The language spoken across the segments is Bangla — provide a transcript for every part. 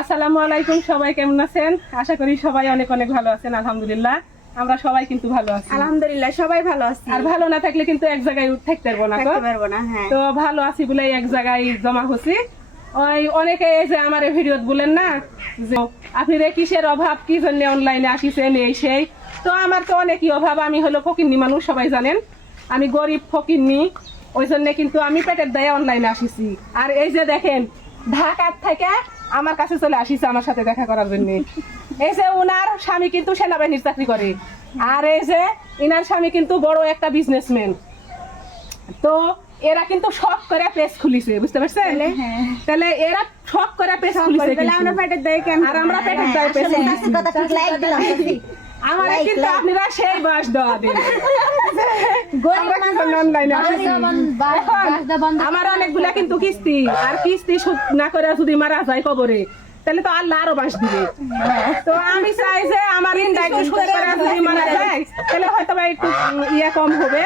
আসসালামু আলাইকুম, সবাই কেমন আছেন? আশা করি সবাই অনেক অনেক ভালো আছেন। আলহামদুলিল্লাহ আমরা সবাই কিন্তু ভালো আছি। আলহামদুলিল্লাহ সবাই ভালো আছি। আর ভালো না থাকলে কিন্তু এক জায়গায় থাকতে পারবো না। থাকতে পারবো না, হ্যাঁ। তো ভালো আছি বলে এক জায়গায় জমা হচ্ছি। ওই অনেকে যে আমার ভিডিও বলেন না যে আপনি রে কিসের অভাব, কি জন্য অনলাইনে আসিছেন এই সেই। তো আমার তো অনেকই অভাব। আমি হলো ফকিন্নি মানুষ, সবাই জানেন আমি গরিব ফকিন্নি। ওই জন্য কিন্তু আমি পেটের দায়ে অনলাইনে আসিছি। আর এই যে দেখেন ঢাকার থেকে আমার কাছে চলে আসিছে আমার সাথে দেখা করার জন্য। এই যে উনার স্বামী কিন্তু সেনাবাহিনীর চাকরি করে, আর এই যে ইনার স্বামী কিন্তু বড় একটা বিজনেসম্যান। তো এরা কিন্তু শখ করে পেজ খুলিছে, বুঝতে পারছেন? তাহলে এরা শখ করে পেজ খুলিছে, আমরা পেটের দায়ে কেন? আর আমরা পেটের দায়ে পেজ খুলিছি। কথা ঠিক লাইক দিলাম। আমার কিন্তু আপনারা সেই বয়স দেওয়া দিন। আমার অনেকগুলা কিন্তু কিস্তি, আর কিস্তি শোধ না করে যদি মারা যায় কবরে তাহলে তো আল্লাহ আরো বাস দিবে। তো আমি চাই যে আমার ইনডাইরেক্ট শোধ করে যদি মারা যায় তাহলে হয়তো বা একটু ইয়ে কম হবে।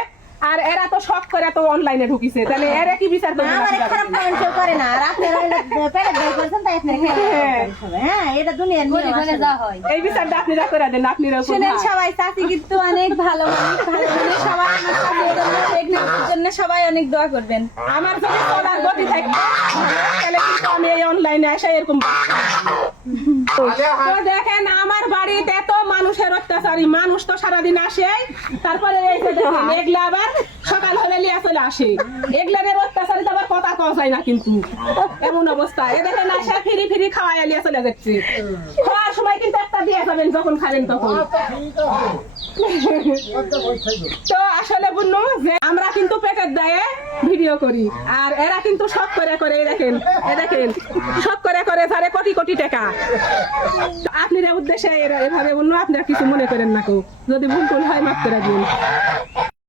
আর এরা তো শখ করে তো অনলাইনে ঢুকিছে, তাহলে এরা কি বিচার করবে? খারাপ কমেন্ট কেউ করে না। আর আপনারা পেটের দায়ে করছেন তাই আপনারা হ্যাঁ, এটা দুনিয়ার নিয়ম আসলে যা হয়। এই বিচারটা আপনারা করে দেন। আপনারা শুনেন সবাই, চাচি কিন্তু অনেক ভালো মানুষ, ভালো মানুষ। সবাই আমার চাচির জন্য, প্রেগন্যান্সির জন্য সবাই অনেক দোয়া করবেন। আমার যদি চলার গতি থাকে তাহলে কিন্তু আমি এই অনলাইনে এসে এরকম। তো দেখেন আমার বাড়িতে এত মানুষের অত্যাচারী মানুষ তো সারাদিন আসে, তারপরে এই যে দেখেন এগুলা আবার সকাল হলে লিয়া চলে আসে। এগুলার অত্যাচারী তো আবার কথা কওয়া যায় না কিন্তু এমন অবস্থা। এ দেখেন আসে ফিরি ফিরি খাওয়াই লিয়া চলে যাচ্ছে। খাওয়ার সময় কিন্তু একটা দিয়ে যাবেন যখন খাবেন তখন। তো আসলে বুঝলো যে আমরা কিন্তু পেটের দায়ে ভিডিও করি, আর এরা কিন্তু শখ করে করে দেখেন, এ দেখেন শখ করে করে সাড়ে কোটি কোটি টাকা। আপনার উদ্দেশ্যে এরা এভাবে বললো, আপনারা কিছু মনে করেন না, কেউ যদি ভুল টুল হয় মাফ করে দিন।